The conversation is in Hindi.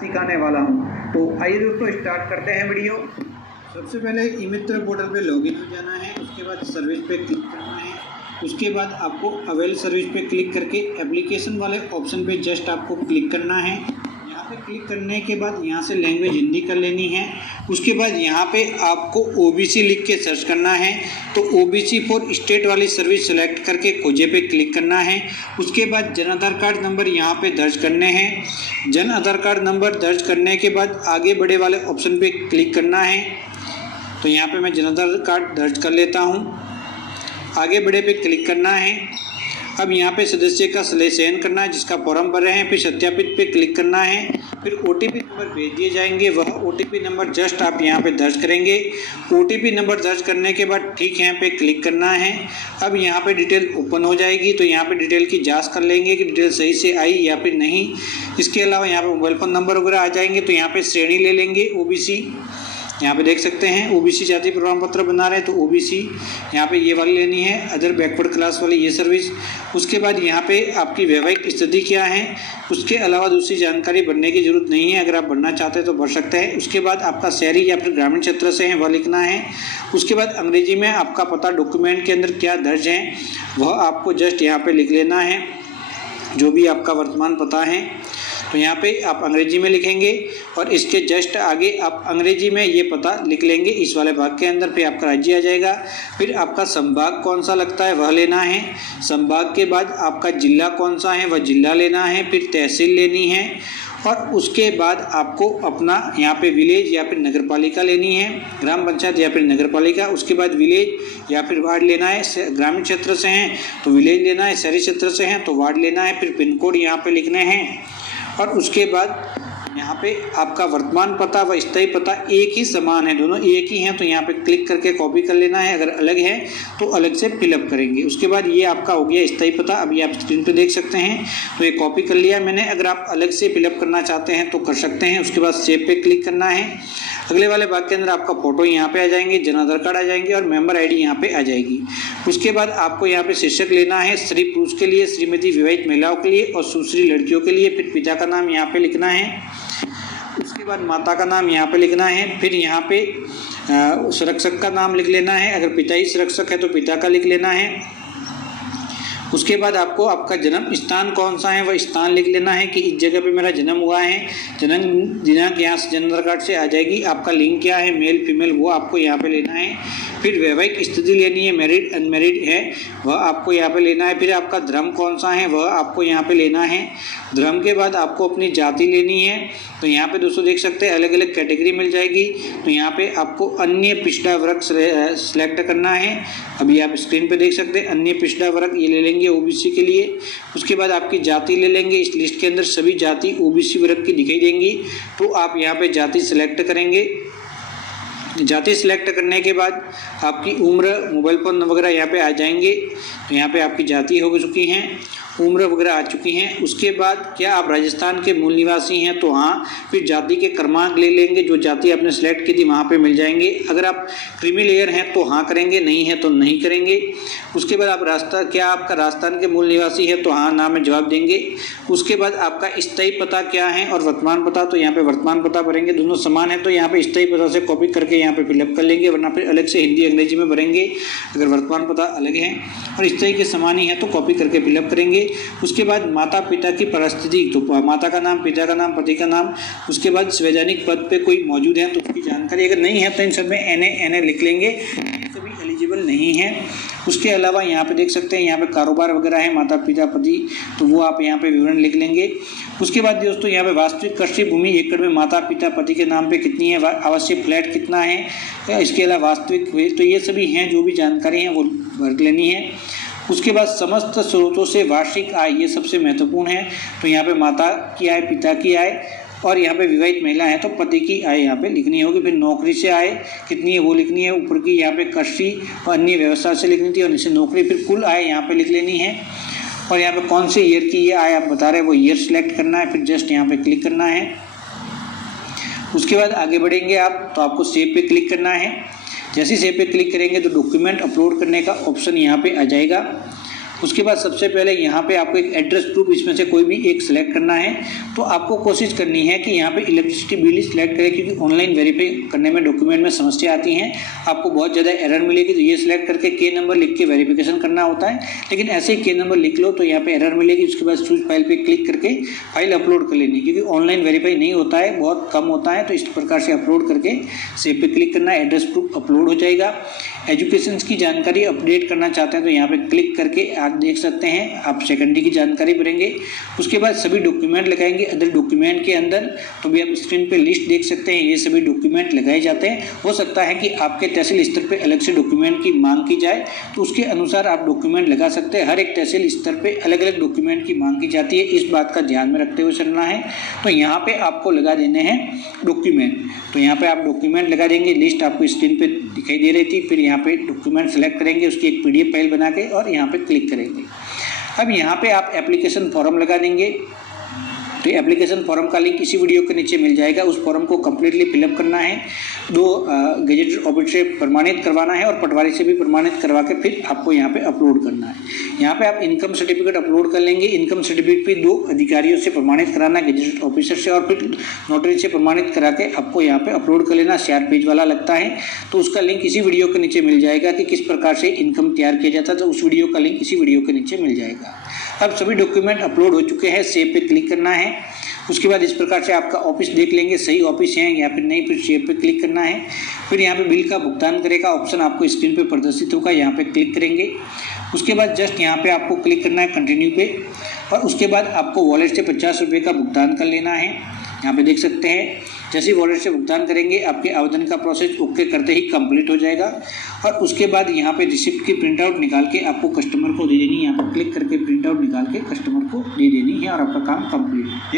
सिखाने वाला हूं। तो आइए दोस्तों स्टार्ट करते हैं वीडियो। सबसे पहले ई-मित्र पोर्टल पे लॉगिन हो जाना है, उसके बाद सर्विस पे क्लिक करना है। उसके बाद आपको अवेल सर्विस पे क्लिक करके एप्लीकेशन वाले ऑप्शन पे जस्ट आपको क्लिक करना है। यहाँ पे क्लिक करने के बाद यहाँ से लैंग्वेज हिंदी कर लेनी है। उसके बाद यहाँ पे आपको ओबीसी लिख के सर्च करना है, तो ओबीसी फॉर स्टेट वाली सर्विस सेलेक्ट करके खोजे पे क्लिक करना है। उसके बाद जन आधार कार्ड नंबर यहाँ पे दर्ज करने हैं। जन आधार कार्ड नंबर दर्ज करने के बाद आगे बढ़े वाले ऑप्शन पे क्लिक करना है। तो यहाँ पे मैं जन आधार कार्ड दर्ज कर लेता हूँ। आगे बढ़े पे क्लिक करना है। अब यहाँ पे सदस्य का चयन करना है जिसका फॉर्म भर रहे हैं, फिर सत्यापित पे क्लिक करना है। फिर ओटीपी नंबर भेज दिए जाएंगे, वह ओटीपी नंबर जस्ट आप यहाँ पे दर्ज करेंगे। ओटीपी नंबर दर्ज करने के बाद ठीक है पे क्लिक करना है। अब यहाँ पे डिटेल ओपन हो जाएगी, तो यहाँ पे डिटेल की जांच कर लेंगे कि डिटेल सही से आई या फिर नहीं। इसके अलावा यहाँ पे मोबाइल फ़ोन नंबर वगैरह आ जाएंगे, तो यहाँ पे श्रेणी ले लेंगे ओबीसी। यहाँ पे देख सकते हैं ओबीसी जाति प्रमाण पत्र बना रहे हैं, तो ओबीसी यहाँ पे ये वाली लेनी है, अदर बैकवर्ड क्लास वाली ये सर्विस। उसके बाद यहाँ पे आपकी वैवाहिक स्थिति क्या है, उसके अलावा दूसरी जानकारी भरने की जरूरत नहीं है। अगर आप भरना चाहते हैं तो भर सकते हैं। उसके बाद आपका शहरी या फिर ग्रामीण क्षेत्र से है वह लिखना है। उसके बाद अंग्रेजी में आपका पता डॉक्यूमेंट के अंदर क्या दर्ज है वह आपको जस्ट यहाँ पर लिख लेना है, जो भी आपका वर्तमान पता है। तो यहाँ पे आप अंग्रेजी में लिखेंगे और इसके जस्ट आगे आप अंग्रेजी में ये पता लिख लेंगे इस वाले भाग के अंदर। फिर आपका राज्य आ जाएगा, फिर आपका संभाग कौन सा लगता है वह लेना है। संभाग के बाद आपका जिला कौन सा है वह जिला लेना है, फिर तहसील लेनी है। और उसके बाद आपको अपना यहाँ पे विलेज या फिर नगरपालिका लेनी है, ग्राम पंचायत या फिर नगरपालिका। उसके बाद विलेज या फिर वार्ड लेना है। ग्रामीण क्षेत्र से हैं तो विलेज लेना है, शहरी क्षेत्र से हैं तो वार्ड लेना है। फिर पिन कोड यहाँ पे लिखने हैं। और उसके बाद यहाँ पे आपका वर्तमान पता व स्थायी पता एक ही समान है, दोनों एक ही हैं, तो यहाँ पे क्लिक करके कॉपी कर लेना है। अगर अलग है तो अलग से फिलअप करेंगे। उसके बाद ये आपका हो गया स्थायी पता, अभी आप स्क्रीन पे देख सकते हैं। तो ये कॉपी कर लिया मैंने। अगर आप अलग से फिलअप करना चाहते हैं तो कर सकते हैं। उसके बाद सेव पे क्लिक करना है। अगले वाले भाग के अंदर आपका फोटो यहाँ पे आ जाएंगे, जन आधार कार्ड आ जाएंगे और मेंबर आईडी यहाँ पे आ जाएगी। उसके बाद आपको यहाँ पे शीर्षक लेना है, स्त्री पुरुष के लिए, श्रीमती विवाहित महिलाओं के लिए और सुश्री लड़कियों के लिए। फिर पिता का नाम यहाँ पे लिखना है। उसके बाद माता का नाम यहाँ पे लिखना है। फिर यहाँ पे संरक्षक का नाम लिख लेना है, अगर पिता ही संरक्षक है तो पिता का लिख लेना है। उसके बाद आपको आपका जन्म स्थान कौन सा है वह स्थान लिख लेना है कि इस जगह पे मेरा जन्म हुआ है। जन्म दिनांक यहाँ से जन आधार कार्ड से आ जाएगी। आपका लिंग क्या है, मेल फीमेल, वो आपको यहाँ पे लेना है। फिर वैवाहिक स्थिति लेनी है, मैरिड अनमैरिड है वह आपको यहाँ पे लेना है। फिर आपका धर्म कौन सा है वह आपको यहाँ पे लेना है। धर्म के बाद आपको अपनी जाति लेनी है। तो यहाँ पे दोस्तों देख सकते हैं अलग अलग कैटेगरी मिल जाएगी। तो यहाँ पे आपको अन्य पिछड़ा वर्ग सेलेक्ट करना है। अभी आप स्क्रीन पे देख सकते हैं अन्य पिछड़ा वर्ग ये ले लेंगे ओबीसी के लिए। उसके बाद आपकी जाति ले लेंगे। इस लिस्ट के अंदर सभी जाति ओबीसी वर्ग की दिखाई देंगी, तो आप यहाँ पे जाति सेलेक्ट करेंगे। जाति सिलेक्ट करने के बाद आपकी उम्र, मोबाइल फ़ोन वगैरह यहाँ पे आ जाएंगे। तो यहाँ पे आपकी जाति हो चुकी हैं, उम्र वगैरह आ चुकी हैं। उसके बाद क्या आप राजस्थान के मूल निवासी हैं तो हाँ, फिर जाति के क्रमांक ले लेंगे, जो जाति आपने सेलेक्ट की थी वहाँ पे मिल जाएंगे। अगर आप क्रीमी लेयर हैं तो हाँ करेंगे, नहीं है तो नहीं करेंगे। उसके बाद आप क्या आपका राजस्थान के मूल निवासी है तो हाँ ना में जवाब देंगे। उसके बाद आपका स्थायी पता क्या है और वर्तमान पता, तो यहाँ पे वर्तमान पता भरेंगे, दोनों समान है तो यहाँ पे स्थायी पता से कॉपी करके यहाँ पे फिलअप कर लेंगे, वरना फिर अलग से हिंदी अंग्रेजी में भरेंगे। अगर वर्तमान पता अलग है और स्थायी के समान ही है तो कॉपी करके फिलअप करेंगे। उसके बाद माता पिता की परिस्थिति, तो माता का नाम, पिता का नाम, पति का नाम। उसके बाद संवैधानिक पद पे कोई मौजूद है तो उसकी जानकारी, अगर नहीं है तो इन सब में एन लिख लेंगे, सभी एलिजिबल नहीं है। उसके अलावा यहाँ पे देख सकते हैं यहाँ पे कारोबार वगैरह है, माता पिता पति, तो वो आप यहाँ पे विवरण लिख लेंगे। उसके बाद दोस्तों यहाँ पे वास्तविक कृषि भूमि एकड़ में माता पिता पति के नाम पे कितनी है, आवश्यक फ्लैट कितना है, इसके अलावा वास्तविक, तो ये सभी हैं जो भी जानकारी है वो भर लेनी है। उसके बाद समस्त स्रोतों से वार्षिक आय, ये सबसे महत्वपूर्ण है। तो यहाँ पे माता की आय, पिता की आय और यहाँ पे विवाहित महिला है तो पति की आय यहाँ पे लिखनी होगी। फिर नौकरी से आय कितनी है वो लिखनी है। ऊपर की यहाँ पे कृषि और अन्य व्यवसाय से लिखनी थी और नीचे नौकरी। फिर कुल आय यहाँ पे लिख लेनी है और यहाँ पे कौन से ईयर की ये आय आप बता रहे हैं वो ईयर सेलेक्ट करना है। फिर जस्ट यहाँ पे क्लिक करना है। उसके बाद आगे बढ़ेंगे आप तो आपको सेव पे क्लिक करना है। जैसे ही सेव पे क्लिक करेंगे तो डॉक्यूमेंट अपलोड करने का ऑप्शन यहाँ पे आ जाएगा। उसके बाद सबसे पहले यहाँ पे आपको एक एड्रेस प्रूफ इसमें से कोई भी एक सिलेक्ट करना है। तो आपको कोशिश करनी है कि यहाँ पे इलेक्ट्रिसिटी बिल ही सिलेक्ट करें, क्योंकि ऑनलाइन वेरीफाई करने में डॉक्यूमेंट में समस्या आती हैं, आपको बहुत ज़्यादा एरर मिलेगी। तो ये सिलेक्ट करके के नंबर लिख के वेरिफिकेशन करना होता है, लेकिन ऐसे ही के नंबर लिख लो तो यहाँ पे एरर मिलेगी। उसके बाद चूज फाइल पे क्लिक करके फाइल अपलोड कर लेनी, क्योंकि ऑनलाइन वेरीफाई नहीं होता है, बहुत कम होता है। तो इस प्रकार से अपलोड करके सेव पे क्लिक करना है, एड्रेस प्रूफ अपलोड हो जाएगा। एजुकेशन की जानकारी अपडेट करना चाहते हैं तो यहाँ पे क्लिक करके आप देख सकते हैं, आप सेकेंडरी की जानकारी भरेंगे। उसके बाद सभी डॉक्यूमेंट लगाएंगे। अदर डॉक्यूमेंट के अंदर तो भी आप स्क्रीन पे लिस्ट देख सकते हैं, ये सभी डॉक्यूमेंट लगाए जाते हैं। हो सकता है कि आपके तहसील स्तर पे अलग से डॉक्यूमेंट की मांग की जाए, तो उसके अनुसार आप डॉक्यूमेंट लगा सकते हैं। हर एक तहसील स्तर पे अलग अलग डॉक्यूमेंट की मांग की जाती है, इस बात का ध्यान में रखते हुए चलना है। तो यहाँ पे आपको लगा देने हैं डॉक्यूमेंट, तो यहाँ पे आप डॉक्यूमेंट लगा देंगे। लिस्ट आपको स्क्रीन पे दिखाई दे रही थी, फिर यहाँ पे डॉक्यूमेंट सेलेक्ट करेंगे, उसकी एक PDF फाइल बना के और यहाँ पे क्लिक करेंगे। अब यहाँ पे आप एप्लीकेशन फॉर्म लगा देंगे। तो एप्लीकेशन फॉर्म का लिंक इसी वीडियो के नीचे मिल जाएगा। उस फॉर्म को कम्प्लीटली फिलअप करना है, 2 गेजेटेड ऑफिस से प्रमाणित करवाना है और पटवारी से भी प्रमाणित करवा के फिर आपको यहाँ पे अपलोड करना है। यहाँ पे आप इनकम सर्टिफिकेट अपलोड कर लेंगे। इनकम सर्टिफिकेट भी 2 अधिकारियों से प्रमाणित कराना है, गेजेटेड ऑफिसर से और फिर नोटरी से प्रमाणित करा के आपको यहाँ पे अपलोड कर लेना। 4 पेज वाला लगता है, तो उसका लिंक इसी वीडियो के नीचे मिल जाएगा कि किस प्रकार से इनकम तैयार किया जाता है, तो उस वीडियो का लिंक इसी वीडियो के नीचे मिल जाएगा। अब सभी डॉक्यूमेंट अपलोड हो चुके हैं, सेव पे क्लिक करना है। उसके बाद इस प्रकार से आपका ऑफिस देख लेंगे, सही ऑफिस है या फिर नहीं, फिर सेव पे क्लिक करना है। फिर यहाँ पे बिल का भुगतान करेगा ऑप्शन आपको स्क्रीन पे प्रदर्शित होगा, यहाँ पे क्लिक करेंगे। उसके बाद जस्ट यहाँ पे आपको क्लिक करना है कंटिन्यू पे, और उसके बाद आपको वॉलेट से 50 रुपये का भुगतान कर लेना है। यहाँ पे देख सकते हैं, जैसे ही वॉलेट से भुगतान करेंगे आपके आवेदन का प्रोसेस ओके करते ही कंप्लीट हो जाएगा। और उसके बाद यहाँ पे रिसिप्ट की प्रिंट आउट निकाल के आपको कस्टमर को दे देनी है। यहाँ पर क्लिक करके प्रिंट आउट निकाल के कस्टमर को दे देनी है और आपका काम कंप्लीट।